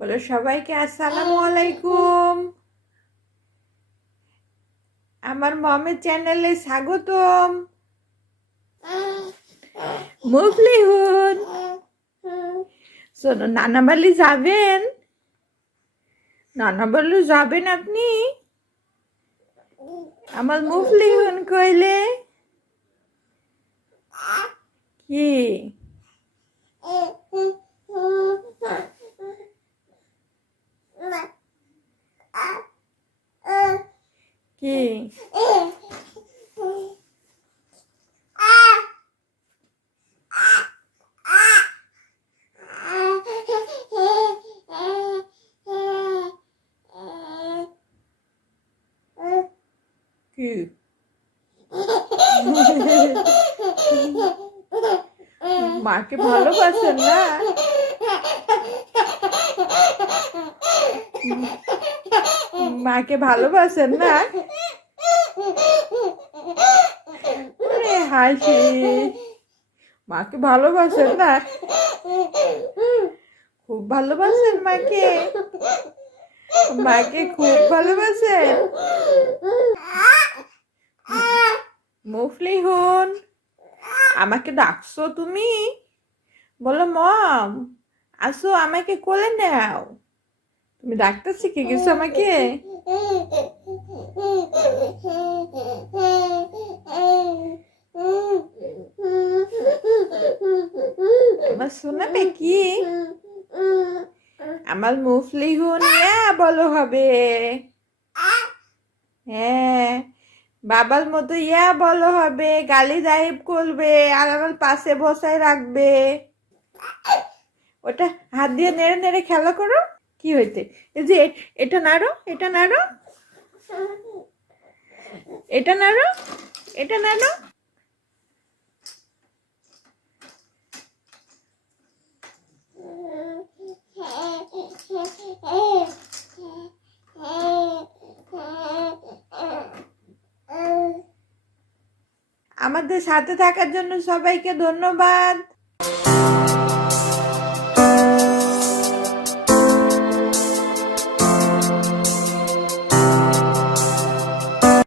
বলো সবাইকে আসসালামু আলাইকুম। আমার মমের চ্যানেলে স্বাগতম। মুফলিহুন, শোনো, নানা বাড়ি যাবেন? নানা বাড়ি যাবেন আপনি? আমার মুফলিহুন কইলে কি? কি কি মাকে ভালোবাসেন না? মাকে ভালোবাসেন না? হাসি, মাকে ভালোবাসেন না? খুব ভালোবাসেন মাকে? মাকে খুব ভালোবাসেন? মুফলিহুন, আমাকে ডাকছো তুমি? বলো মম আসো, আমাকে কোলে নাও। তুমি ডাক্তার শিখে গেছো আমাকে? আমার শোনা কি? আমার মুফলিহুন ইয়া বলো হবে। হ্যাঁ, বাবার মতো ইয়া বলো হবে, গালি গায়েব করবে আর আমার পাশে বসায় রাখবে। ওটা হাত দিয়ে নেড়ে নেড়ে খেলা করো। কি হইতে? এই যে এটা নাড়ো, এটা নাড়ো, এটা নাড়ো, এটা নাড়ো। আমাদের সাথে থাকার জন্য সবাইকে ধন্যবাদ।